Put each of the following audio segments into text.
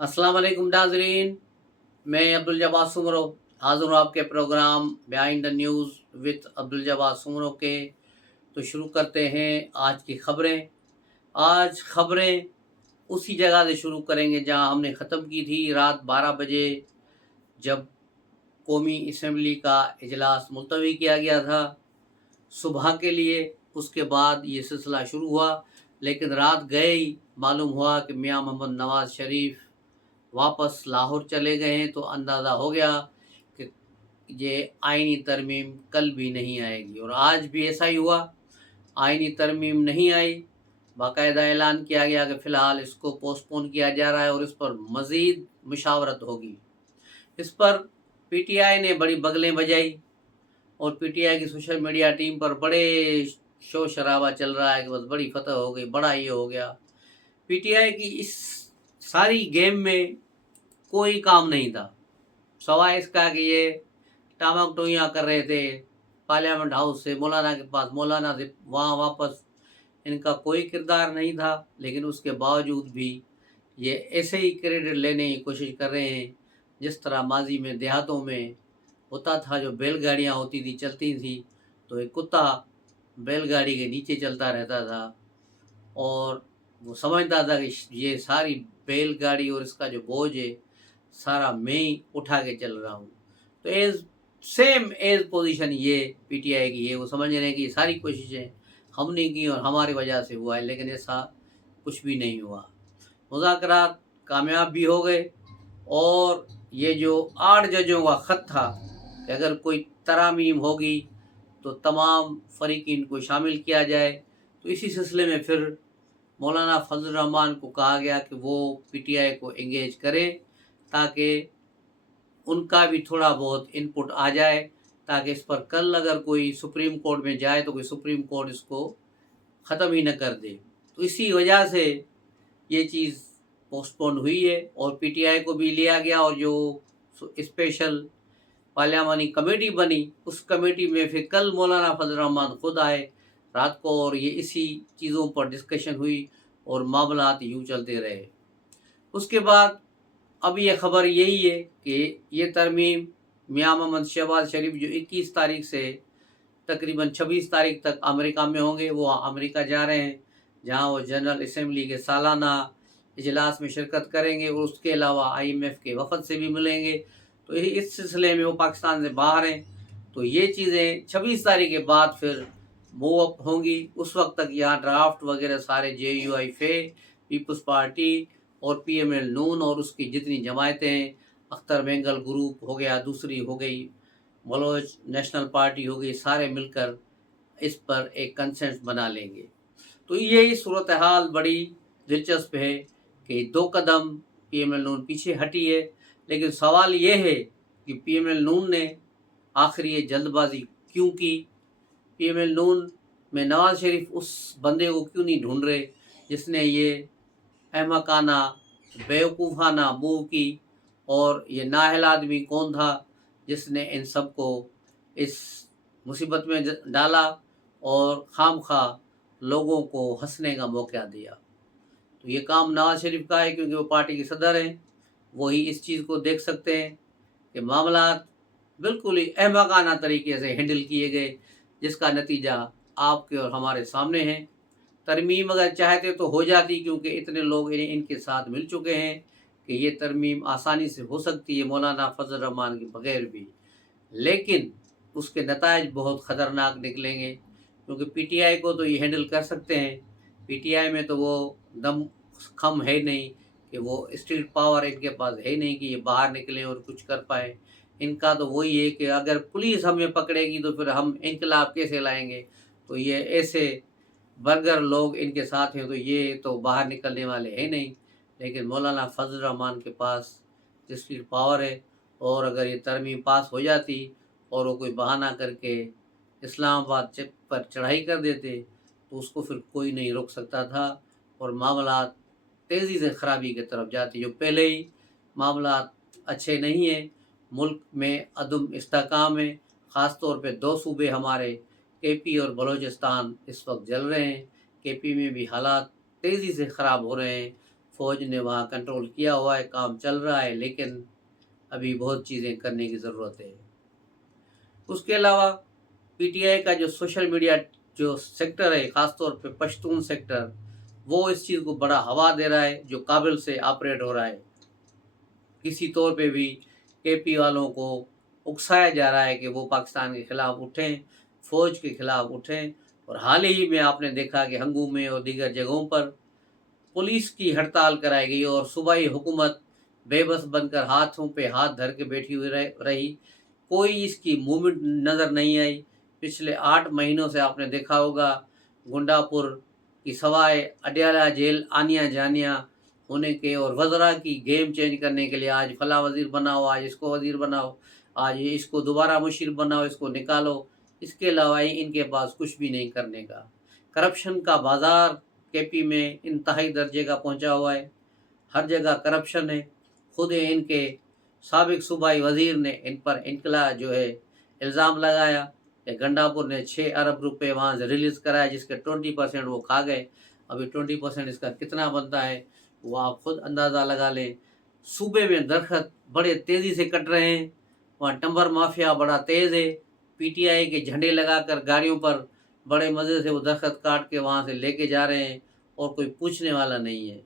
अस्सलाम वालेकुम नाज़रीन। मैं अब्दुल जब्बार सुमरो हाज़िर हूँ आपके programme behind the news with Abdul Jabbar Soomro के। तो शुरू करते हैं आज की ख़बरें। आज ख़बरें उसी जगह से शुरू करेंगे जहां हमने ख़त्म की थी रात 12 बजे, जब कौमी असम्बली का इजलास मुलतवी किया गया था सुबह के लिए। उसके बाद ये सिलसिला शुरू हुआ, लेकिन रात गए ही मालूम हुआ कि मियां मोहम्मद नवाज़ शरीफ वापस लाहौर चले गए हैं। तो अंदाज़ा हो गया कि ये आइनी तरमीम कल भी नहीं आएगी, और आज भी ऐसा ही हुआ। आइनी तरमीम नहीं आई, बाकायदा ऐलान किया गया कि फ़िलहाल इसको पोस्टपोन किया जा रहा है और इस पर मज़ीद मुशावरत होगी। इस पर पीटीआई ने बड़ी बगलें बजाई, और पीटीआई की सोशल मीडिया टीम पर बड़े शोर शराबा चल रहा है कि बस बड़ी फतह हो गई, बड़ा ये हो गया। पीटीआई की इस सारी गेम में कोई काम नहीं था, सवाए इसका कि ये टामक टोइयाँ कर रहे थे पार्लियामेंट हाउस से मौलाना के पास, मौलाना से वहाँ वापस। इनका कोई किरदार नहीं था, लेकिन उसके बावजूद भी ये ऐसे ही क्रेडिट लेने की कोशिश कर रहे हैं जिस तरह माजी में देहातों में होता था। जो बैलगाड़ियाँ होती थी, चलती थी, तो एक कुत्ता बैलगाड़ी के नीचे चलता रहता था और वो समझता था कि ये सारी बैलगाड़ी और इसका जो बोझ है सारा मैं ही उठा के चल रहा हूँ। तो एज सेम एज पोजीशन ये पीटीआई की है। वो समझ रहे हैं कि ये सारी कोशिशें हमने की और हमारी वजह से हुआ है, लेकिन ऐसा कुछ भी नहीं हुआ। मुज़ाकरात कामयाब भी हो गए, और ये जो 8 जजों का ख़त था कि अगर कोई तरामीम होगी तो तमाम फ़रीक़ीन को शामिल किया जाए, तो इसी सिलसिले में फिर मौलाना फजल रहमान को कहा गया कि वो पीटीआई को एंगेज करें, ताकि उनका भी थोड़ा बहुत इनपुट आ जाए, ताकि इस पर कल अगर कोई सुप्रीम कोर्ट में जाए तो कोई सुप्रीम कोर्ट इसको ख़त्म ही न कर दे। तो इसी वजह से ये चीज़ पोस्टपोन हुई है, और पीटीआई को भी लिया गया, और जो स्पेशल पार्लियामानी कमेटी बनी उस कमेटी में फिर कल मौलाना फजल रहमान खुद आए रात को, और ये इसी चीज़ों पर डिस्कशन हुई और मामलात यूँ चलते रहे। उसके बाद अब ये ख़बर यही है कि ये तरमीम मियां मोहम्मद शहबाज शरीफ जो 21 तारीख से तकरीबन 26 तारीख तक अमेरिका में होंगे, वो अमेरिका जा रहे हैं, जहां वो जनरल असम्बली के सालाना इजलास में शिरकत करेंगे, और उसके अलावा आईएमएफ के वफद से भी मिलेंगे। तो इस सिलसिले में वो पाकिस्तान से बाहर हैं। तो ये चीज़ें 26 तारीख के बाद फिर मूव अप होंगी। उस वक्त तक यहाँ ड्राफ्ट वगैरह सारे JUI फे, पीपल्स पार्टी और PML नून और उसकी जितनी जमायतें हैं, अख्तर बेंगल ग्रुप हो गया, दूसरी हो गई बलोच नेशनल पार्टी हो गई, सारे मिलकर इस पर एक कंसेंसस बना लेंगे। तो यही सूरत हाल बड़ी दिलचस्प है कि 2 कदम PML नून पीछे हटी है, लेकिन सवाल ये है कि PML नून ने आखिर ये जल्दबाजी क्यों की? PML नून में नवाज शरीफ उस बंदे को क्यों नहीं ढूंढ रहे जिसने ये अहमकाना बेवकूफ़ाना मूव की? और ये नाअहल आदमी कौन था जिसने इन सब को इस मुसीबत में डाला और खामखा लोगों को हंसने का मौका दिया? तो ये काम नवाज शरीफ का है, क्योंकि वो पार्टी के सदर हैं। वही इस चीज़ को देख सकते हैं कि मामलात बिल्कुल ही अहमकाना तरीके से हैंडल किए गए, जिसका नतीजा आपके और हमारे सामने है। तरमीम अगर चाहते तो हो जाती, क्योंकि इतने लोग इनके साथ मिल चुके हैं कि ये तरमीम आसानी से हो सकती है मौलाना फजल रहमान के बगैर भी। लेकिन उसके नतायज बहुत ख़तरनाक निकलेंगे, क्योंकि पीटीआई को तो ये हैंडल कर सकते हैं। पीटीआई में तो वो दम खम है नहीं कि वो स्ट्रीट पावर इनके पास है नहीं कि ये बाहर निकलें और कुछ कर पाए। इनका तो वही है कि अगर पुलिस हमें पकड़ेगी तो फिर हम इनकलाब कैसे लाएंगे? तो ये ऐसे बर्गर लोग इनके साथ हैं, तो ये तो बाहर निकलने वाले हैं नहीं। लेकिन मौलाना फजल रहमान के पास स्ट्रीट पावर है, और अगर ये तरमीम पास हो जाती और वो कोई बहाना करके इस्लामाबाद पर चढ़ाई कर देते, तो उसको फिर कोई नहीं रोक सकता था, और मामला तेज़ी से ख़राबी की तरफ जाती। जो पहले ही मामला अच्छे नहीं हैं, मुल्क में अदम इस्तेहकाम है, ख़ास तौर पे 2 सूबे हमारे केपी और बलूचिस्तान इस वक्त जल रहे हैं। केपी में भी हालात तेज़ी से ख़राब हो रहे हैं। फ़ौज ने वहाँ कंट्रोल किया हुआ है, काम चल रहा है, लेकिन अभी बहुत चीज़ें करने की ज़रूरत है। उसके अलावा पीटीआई का जो सोशल मीडिया जो सेक्टर है, ख़ास तौर पे पश्तून सेक्टर, वो इस चीज़ को बड़ा हवा दे रहा है, जो काबिल से ऑपरेट हो रहा है। किसी तौर पे भी केपी वालों को उकसाया जा रहा है कि वो पाकिस्तान के खिलाफ उठें, फ़ौज के खिलाफ उठें। और हाल ही में आपने देखा कि हंगू में और दीगर जगहों पर पुलिस की हड़ताल कराई गई और सूबाई हुकूमत बेबस बनकर हाथों पे हाथ धर के बैठी हुई रही। कोई इसकी मूवमेंट नज़र नहीं आई। पिछले 8 महीनों से आपने देखा होगा गुंडापुर की सवाए अडयाला जेल आनिया जानिया होने के और वज़रा की गेम चेंज करने के लिए आज फला वज़ीर बनाओ, आज इसको वज़ीर बनाओ, आज इसको दोबारा मुशीर बनाओ, इसको निकालो। इसके अलावा इनके पास कुछ भी नहीं करने का। करप्शन का बाज़ार केपी में इंतहाई दर्जे का पहुंचा हुआ है। हर जगह करप्शन है। खुद इनके साबिक सूबाई वज़ीर ने इन पर इनकला जो है इल्ज़ाम लगाया कि गंडापुर ने 6 अरब रुपए वहाँ से रिलीज़ कराया, जिसके 20% वो खा गए। अभी 20% इसका कितना बनता है वो आप खुद अंदाज़ा लगा लें। सूबे में दरख्त बड़े तेज़ी से कट रहे हैं। वहाँ टम्बर माफिया बड़ा तेज़ है। पीटीआई के झंडे लगाकर गाड़ियों पर बड़े मज़े से वो दरख्त काट के वहाँ से लेके जा रहे हैं और कोई पूछने वाला नहीं है।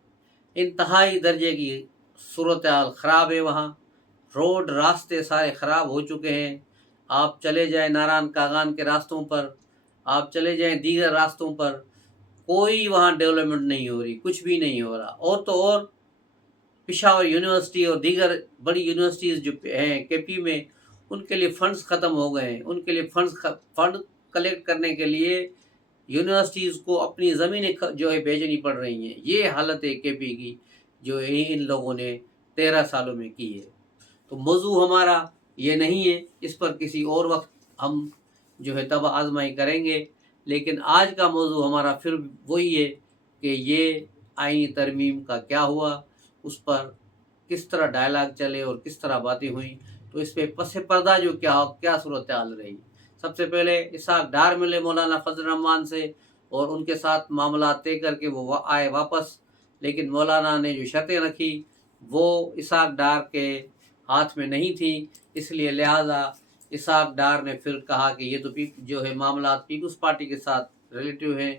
इंतहाई दर्जे की सूरत हाल ख़राब है वहाँ। रोड रास्ते सारे ख़राब हो चुके हैं। आप चले जाएं नारायण कागान के रास्तों पर, आप चले जाएं दीगर रास्तों पर, कोई वहाँ डेवलपमेंट नहीं हो रही, कुछ भी नहीं हो रहा। और तो और पेशावर यूनिवर्सिटी और दीगर बड़ी यूनिवर्सिटीज़ जो हैं केपी में, उनके लिए फ़ंड्स ख़त्म हो गए हैं। उनके लिए फ़ंड कलेक्ट करने के लिए यूनिवर्सिटीज़ को अपनी ज़मीनें जो है बेचनी पड़ रही हैं। ये हालत है केपी की जो इन लोगों ने 13 सालों में की है। तो मौजू हमारा ये नहीं है, इस पर किसी और वक्त हम जो है तब आजमाई करेंगे। लेकिन आज का मौजू हमारा फिर वही है कि ये आईनी तरमीम का क्या हुआ, उस पर किस तरह डायलॉग चले और किस तरह बातें हुई। तो इस पे पस पर्दा जो क्या सूरत हाल रही। सबसे पहले इसहाक डार मिले मौलाना फजल रहमान से और उनके साथ मामला तय करके वो आए वापस। लेकिन मौलाना ने जो शर्तें रखी वो इसहाक डार के हाथ में नहीं थी, इसलिए लिहाजा इसहाक डार ने फिर कहा कि ये तो जो है मामला पीपल्स पार्टी के साथ रिलेटिव हैं।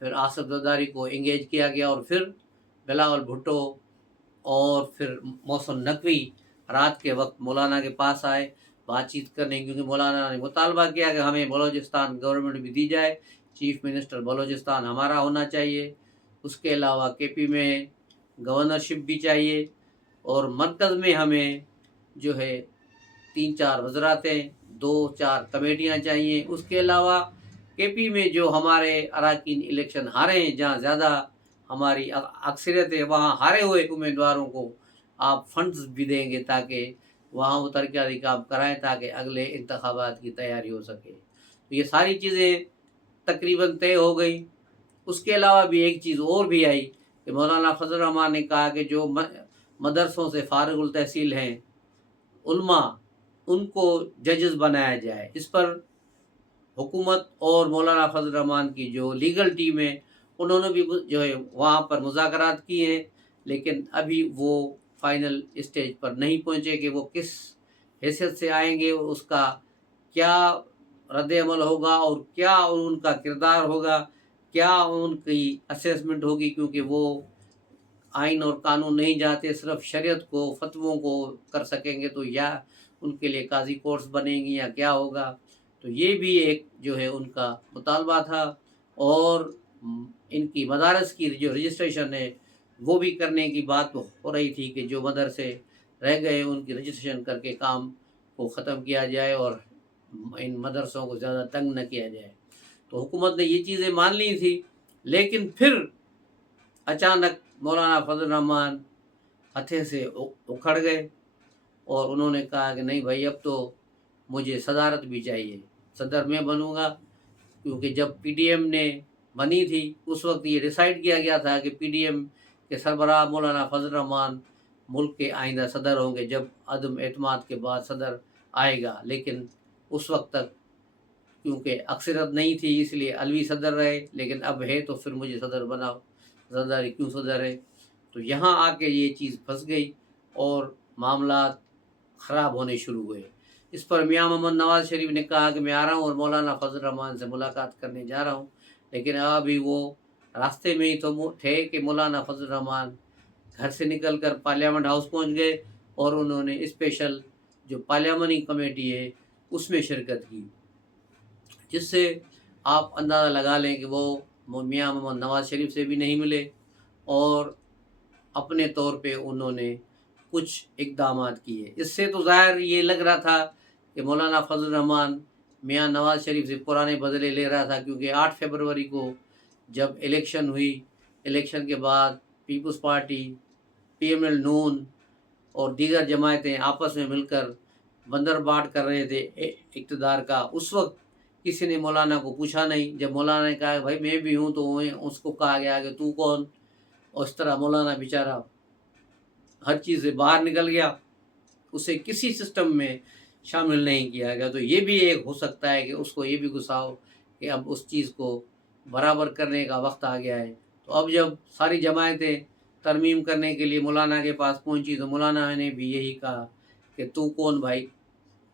फिर आसफ जरदारी को इंगेज किया गया और फिर बिलावल भुट्टो और फिर मौसम नकवी रात के वक्त मौलाना के पास आए बातचीत करने, क्योंकि मौलाना ने मुतालबा किया कि हमें बलूचिस्तान गवर्नमेंट भी दी जाए, चीफ मिनिस्टर बलूचिस्तान हमारा होना चाहिए। उसके अलावा केपी में गवर्नरशिप भी चाहिए और मरकज़ में हमें जो है 3-4 वज़रातें, 2-4 कमेटियाँ चाहिए। उसके अलावा केपी में जो हमारे अरकान इलेक्शन हारे हैं, जहाँ ज़्यादा हमारी अक्सरियत है, वहाँ हारे हुए उम्मीदवारों को आप फंड्स भी देंगे ताकि वहाँ वो तरक्याती काम कराएं ताकि अगले इंतखाबात की तैयारी हो सके। तो ये सारी चीज़ें तकरीबन तय हो गई। उसके अलावा भी एक चीज़ और भी आई कि मौलाना फजल रहमान ने कहा कि जो मदरसों से फारिगुल तहसील हैं उलमा, उनको जजेस बनाया जाए। इस पर हुकूमत और मौलाना फजल रहमान की जो लीगल टीम है उन्होंने भी जो है वहाँ पर मुज़ाकरात किए हैं, लेकिन अभी वो फाइनल स्टेज पर नहीं पहुँचे कि वो किस हैसियत से आएंगे, उसका क्या रद्द-ए-अमल होगा और क्या उनका किरदार होगा, क्या उनकी असेसमेंट होगी, क्योंकि वो आइन और कानून नहीं जानते, सिर्फ शरीयत को फतवों को कर सकेंगे। तो या उनके लिए काजी कोर्ट्स बनेंगी या क्या होगा। तो ये भी एक जो है उनका मुतालबा था। और इनकी मदारस की जो रजिस्ट्रेशन है वो भी करने की बात हो रही थी कि जो मदरसे रह गए उनकी रजिस्ट्रेशन करके काम को ख़त्म किया जाए और इन मदरसों को ज़्यादा तंग न किया जाए। तो हुकूमत ने ये चीज़ें मान ली थी, लेकिन फिर अचानक मौलाना फजल रहमान हथे से उखड़ गए और उन्होंने कहा कि नहीं भाई, अब तो मुझे सदारत भी चाहिए, सदर मैं बनूंगा। क्योंकि जब पीडीएम ने बनी थी उस वक्त ये डिसाइड किया गया था कि पीडीएम के सरबराह मौलाना फजल रहमान मुल्क के आइंदा सदर होंगे, जब अदम एतमाद के बाद सदर आएगा। लेकिन उस वक्त तक क्योंकि अक्सरत नहीं थी इसलिए अलवी सदर रहे, लेकिन अब है तो फिर मुझे सदर बनाओ, जरदारी क्यों सदर है। تو یہاں آ کے یہ چیز پھنس گئی اور معاملات خراب ہونے شروع ہوئے۔ اس پر میاں محمد نواز شریف نے کہا کہ میں آ رہا ہوں اور مولانا فضل الرحمان سے ملاقات کرنے جا رہا ہوں، لیکن ابھی وہ راستے میں ہی تو تھے کہ مولانا فضل الرحمان گھر سے نکل کر پارلیمنٹ ہاؤس پہنچ گئے اور انہوں نے اسپیشل جو پارلیمانی کمیٹی ہے اس میں شرکت کی، جس سے آپ اندازہ لگا لیں کہ وہ میاں محمد نواز شریف سے بھی نہیں ملے اور اپنے طور پہ انہوں نے کچھ اقدامات کیے۔ اس سے تو ظاہر یہ لگ رہا تھا کہ مولانا فضل الرحمان میاں نواز شریف سے پرانے بدلے لے رہا تھا، کیونکہ 8 فروری کو جب الیکشن ہوئی، الیکشن کے بعد Peoples Party, P M L نون اور دیگر جماعتیں آپس میں مل کر بندر بانٹ کر رہے تھے اقتدار کا، اس وقت کسی نے مولانا کو پوچھا نہیں۔ جب مولانا نے کہا کہ بھائی میں بھی ہوں، تو اس کو کہا گیا کہ تو کون، اور اس طرح مولانا بیچارہ ہر چیز سے باہر نکل گیا، اسے کسی سسٹم میں شامل نہیں کیا گیا۔ تو یہ بھی ایک ہو سکتا ہے کہ اس کو یہ بھی غصہ ہو کہ اب اس چیز کو برابر کرنے کا وقت آ گیا ہے۔ تو اب جب ساری جماعتیں ترمیم کرنے کے لیے مولانا کے پاس پہنچی تو مولانا نے بھی یہی کہا کہ تو کون بھائی۔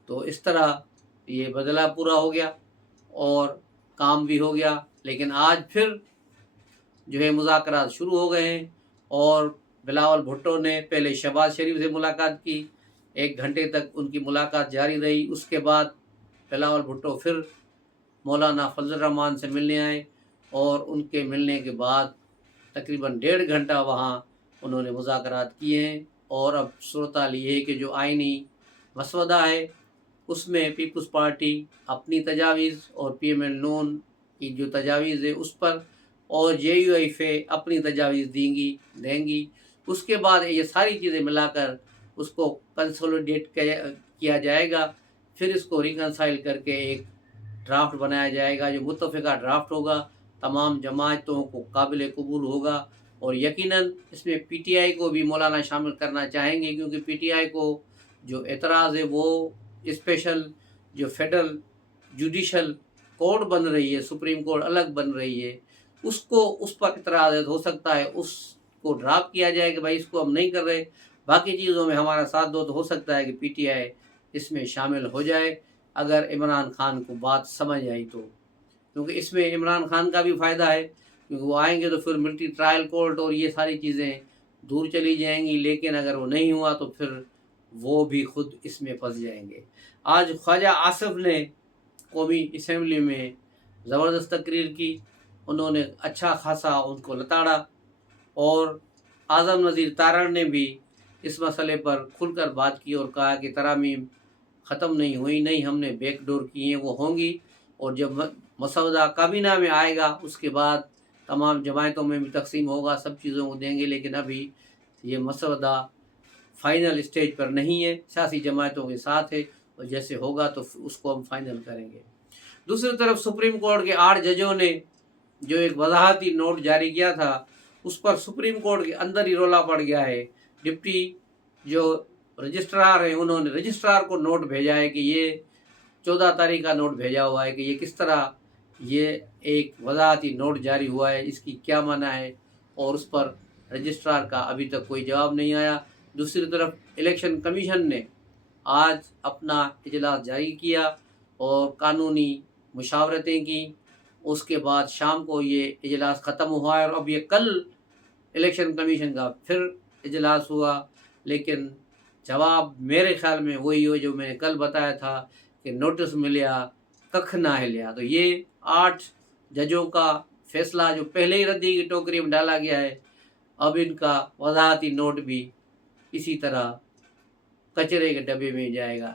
تو اس طرح یہ بدلہ پورا ہو گیا اور کام بھی ہو گیا، لیکن آج پھر جو ہے مذاکرات شروع ہو گئے ہیں، اور بلاول بھٹو نے پہلے شہباز شریف سے ملاقات کی، 1 گھنٹے تک ان کی ملاقات جاری رہی۔ اس کے بعد بلاول بھٹو پھر مولانا فضل الرحمان سے ملنے آئے، اور ان کے ملنے کے بعد تقریباً 1.5 گھنٹہ وہاں انہوں نے مذاکرات کیے ہیں۔ اور اب صورتحال یہ ہے کہ جو آئینی مسودہ ہے اس میں پیپلز پارٹی اپنی تجاویز اور پی ایم ایل نون کی جو تجاویز ہے اس پر، اور جے یو ایف اے اپنی تجاویز دیں گی۔ اس کے بعد یہ ساری چیزیں ملا کر اس کو کنسولیڈیٹ کیا جائے گا، پھر اس کو ریکنسائل کر کے ایک ڈرافٹ بنایا جائے گا جو متفقہ ڈرافٹ ہوگا، تمام جماعتوں کو قابل قبول ہوگا۔ اور یقیناً اس میں پی ٹی آئی کو بھی مولانا شامل کرنا چاہیں گے، کیونکہ پی ٹی آئی کو جو اعتراض ہے وہ اسپیشل جو فیڈرل جوڈیشل کورٹ بن رہی ہے، سپریم کورٹ الگ بن رہی ہے، اس پر اعتراض ہے۔ ہو سکتا ہے اس کو ڈراپ کیا جائے کہ بھائی اس کو ہم نہیں کر رہے، باقی چیزوں میں ہمارا ساتھ دو، تو ہو سکتا ہے کہ پی ٹی آئی اس میں شامل ہو جائے اگر عمران خان کو بات سمجھ آئی تو، کیونکہ اس میں عمران خان کا بھی فائدہ ہے، کیونکہ وہ آئیں گے تو پھر ملٹری ٹرائل کورٹ اور یہ ساری چیزیں دور چلی جائیں گی، لیکن اگر وہ نہیں ہوا تو پھر وہ بھی خود اس میں پھنس جائیں گے۔ آج خواجہ آصف نے قومی اسمبلی میں زبردست تقریر کی، انہوں نے اچھا خاصا ان کو لتاڑا، اور اعظم نذیر تارڑ نے بھی اس مسئلے پر کھل کر بات کی اور کہا کہ ترامیم ختم نہیں ہوئی، نہیں ہم نے بیک ڈور کی ہیں، وہ ہوں گی، اور جب مسودہ کابینہ میں آئے گا اس کے بعد تمام جماعتوں میں بھی تقسیم ہوگا، سب چیزوں کو دیں گے، لیکن ابھی یہ مسودہ فائنل اسٹیج پر نہیں ہے، سیاسی جماعتوں کے ساتھ ہے، اور جیسے ہوگا تو اس کو ہم فائنل کریں گے۔ دوسری طرف سپریم کورٹ کے 8 ججوں نے جو ایک وضاحتی نوٹ جاری کیا تھا، اس پر سپریم کورٹ کے اندر ہی رولا پڑ گیا ہے۔ ڈپٹی جو رجسٹرار ہیں انہوں نے رجسٹرار کو نوٹ بھیجا ہے کہ یہ 14 تاریخ کا نوٹ بھیجا ہوا ہے کہ یہ کس طرح یہ ایک وضاحتی نوٹ جاری ہوا ہے، اس کی کیا معنی ہے، اور اس پر رجسٹرار کا ابھی تک کوئی جواب نہیں آیا۔ دوسری طرف الیکشن کمیشن نے آج اپنا اجلاس جاری کیا اور قانونی مشاورتیں کی، اس کے بعد شام کو یہ اجلاس ختم ہوا ہے، اور اب یہ کل الیکشن کمیشن کا پھر اجلاس ہوا، لیکن جواب میرے خیال میں وہی ہو جو میں نے کل بتایا تھا کہ نوٹس ملیا ککھ نہ ہلیا۔ تو یہ 8 ججوں کا فیصلہ جو پہلے ہی ردی کی ٹوکری میں ڈالا گیا ہے، اب ان کا وضاحتی نوٹ بھی اسی طرح کچرے کے ڈبے میں جائے گا۔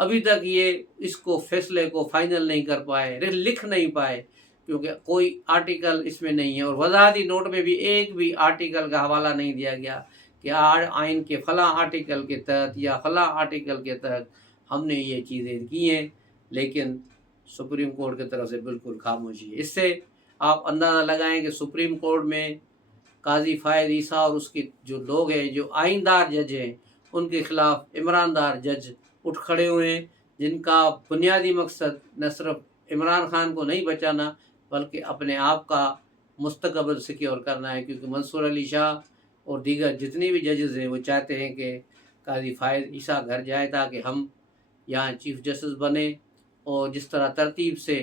ابھی تک یہ اس کو فیصلے کو فائنل نہیں کر پائے، لکھ نہیں پائے، کیونکہ کوئی آرٹیکل اس میں نہیں ہے، اور وضاحتی نوٹ میں بھی ایک بھی آرٹیکل کا حوالہ نہیں دیا گیا کہ آئین کے فلاں آرٹیکل کے تحت یا فلاں آرٹیکل کے تحت ہم نے یہ چیزیں کی ہیں، لیکن سپریم کورٹ کی طرف سے بالکل خاموشی ہے۔ اس سے آپ اندازہ لگائیں کہ سپریم کورٹ میں قاضی فائز عیسیٰ اور اس کے جو لوگ ہیں جو آئیندار جج ہیں، ان کے خلاف عمران دار جج اٹھ کھڑے ہوئے ہیں، جن کا بنیادی مقصد نہ صرف عمران خان کو نہیں بچانا بلکہ اپنے آپ کا مستقبل سیکیور کرنا ہے، کیونکہ منصور علی شاہ اور دیگر جتنے بھی ججز ہیں وہ چاہتے ہیں کہ قاضی فائز عیسیٰ گھر جائے تاکہ ہم یہاں چیف جسٹس بنے، اور جس طرح ترتیب سے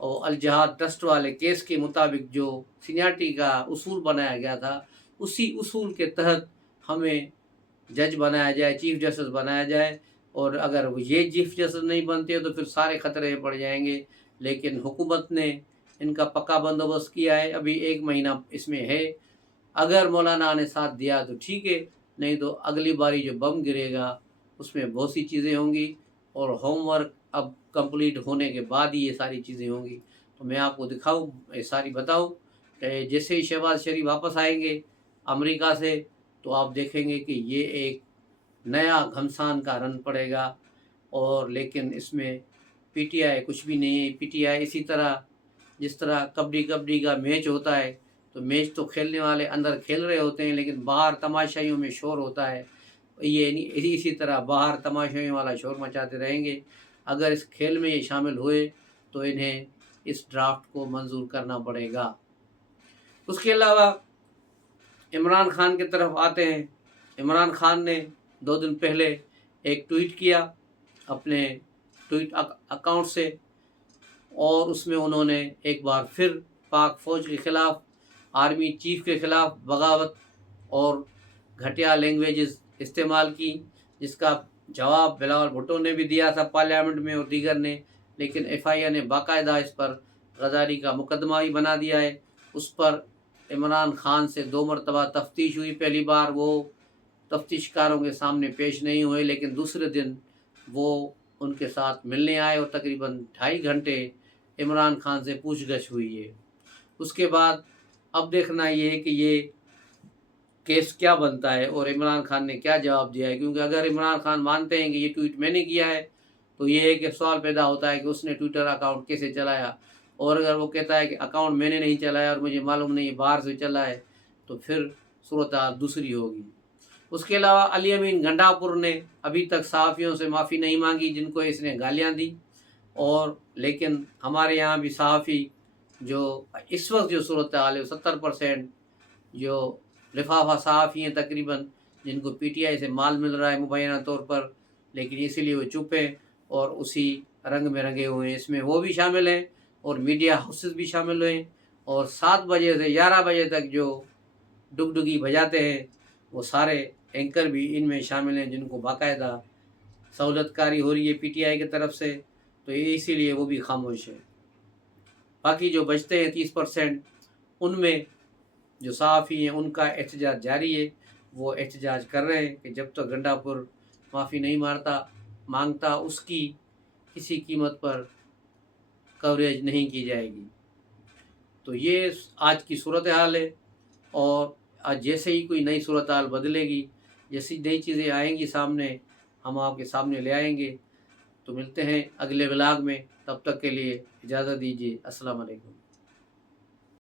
اور الجہاد ٹرسٹ والے کیس کے مطابق جو سینئرٹی کا اصول بنایا گیا تھا، اسی اصول کے تحت ہمیں جج بنایا جائے، چیف جسٹس بنایا جائے، اور اگر وہ یہ چیف جسٹس نہیں بنتے تو پھر سارے خطرے پڑ جائیں گے۔ لیکن حکومت نے ان کا پکا بندوبست کیا ہے، ابھی 1 مہینہ اس میں ہے، اگر مولانا نے ساتھ دیا تو ٹھیک ہے، نہیں تو اگلی باری جو بم گرے گا اس میں بہت سی چیزیں ہوں گی، اور ہوم ورک اب کمپلیٹ ہونے کے بعد ہی یہ ساری چیزیں ہوں گی۔ تو میں آپ کو دکھاؤں، یہ ساری بتاؤں کہ جیسے ہی شہباز شریف واپس آئیں گے امریکہ سے تو آپ دیکھیں گے کہ یہ ایک نیا گھمسان کا رن پڑے گا، اور لیکن اس میں پی ٹی آئی کچھ بھی نہیں ہے۔ پی ٹی آئی اسی طرح جس طرح کبڈی کا میچ ہوتا ہے، تو میچ تو کھیلنے والے اندر کھیل رہے ہوتے ہیں لیکن باہر تماشائیوں میں شور ہوتا ہے، یہ اسی طرح باہر تماشائیوں والا شور مچاتے رہیں گے۔ اگر اس کھیل میں یہ شامل ہوئے تو انہیں اس ڈرافٹ کو منظور کرنا پڑے گا۔ اس کے علاوہ عمران خان کی طرف آتے ہیں۔ عمران خان نے 2 دن پہلے ایک ٹویٹ کیا اپنے ٹویٹ اکاؤنٹ سے، اور اس میں انہوں نے ایک بار پھر پاک فوج کے خلاف، آرمی چیف کے خلاف بغاوت اور گھٹیا لینگویجز استعمال کی، جس کا جواب بلاول بھٹو نے بھی دیا تھا پارلیمنٹ میں اور دیگر نے، لیکن ایف آئی اے نے باقاعدہ اس پر غداری کا مقدمہ ہی بنا دیا ہے۔ اس پر عمران خان سے 2 مرتبہ تفتیش ہوئی، پہلی بار وہ تفتیش کاروں کے سامنے پیش نہیں ہوئے، لیکن دوسرے دن وہ ان کے ساتھ ملنے آئے اور تقریباً 2.5 گھنٹے عمران خان سے پوچھ گچھ ہوئی ہے۔ اس کے بعد اب دیکھنا یہ ہے کہ یہ کیس کیا بنتا ہے اور عمران خان نے کیا جواب دیا ہے، کیونکہ اگر عمران خان مانتے ہیں کہ یہ ٹویٹ میں نے کیا ہے تو یہ ہے کہ سوال پیدا ہوتا ہے کہ اس نے ٹویٹر اکاؤنٹ کیسے چلایا، اور اگر وہ کہتا ہے کہ اکاؤنٹ میں نے نہیں چلایا اور مجھے معلوم نہیں باہر سے چلا ہے تو پھر صورتحال دوسری ہوگی۔ اس کے علاوہ علی امین گنڈاپور نے ابھی تک صحافیوں سے معافی نہیں مانگی جن کو اس نے گالیاں دی، اور لیکن ہمارے یہاں بھی صحافی جو اس وقت جو صورتحال ہے 70% جو لفافہ صحافی ہیں تقریباً، جن کو پی ٹی آئی سے مال مل رہا ہے مبینہ طور پر، لیکن اسی لیے وہ چپ ہیں اور اسی رنگ میں رنگے ہوئے ہیں، اس میں وہ بھی شامل ہیں اور میڈیا ہاؤسز بھی شامل ہوئے ہیں، اور 7 بجے سے 11 بجے تک جو ڈگڈگی بجاتے ہیں وہ سارے اینکر بھی ان میں شامل ہیں، جن کو باقاعدہ سہولت کاری ہو رہی ہے پی ٹی آئی کی طرف سے، تو اسی لیے وہ بھی خاموش ہیں۔ باقی جو بچتے ہیں 30%، ان میں جو صحافی ہیں ان کا احتجاج جاری ہے، وہ احتجاج کر رہے ہیں کہ جب تک گنڈاپور معافی نہیں مانگتا اس کی کسی قیمت پر کوریج نہیں کی جائے گی۔ تو یہ آج کی صورتحال ہے، اور آج جیسے ہی کوئی نئی صورتحال بدلے گی، جیسی نئی چیزیں آئیں گی سامنے، ہم آپ کے سامنے لے آئیں گے۔ تو ملتے ہیں اگلے ولاگ میں، تب تک کے لیے اجازت دیجیے۔ السلام علیکم۔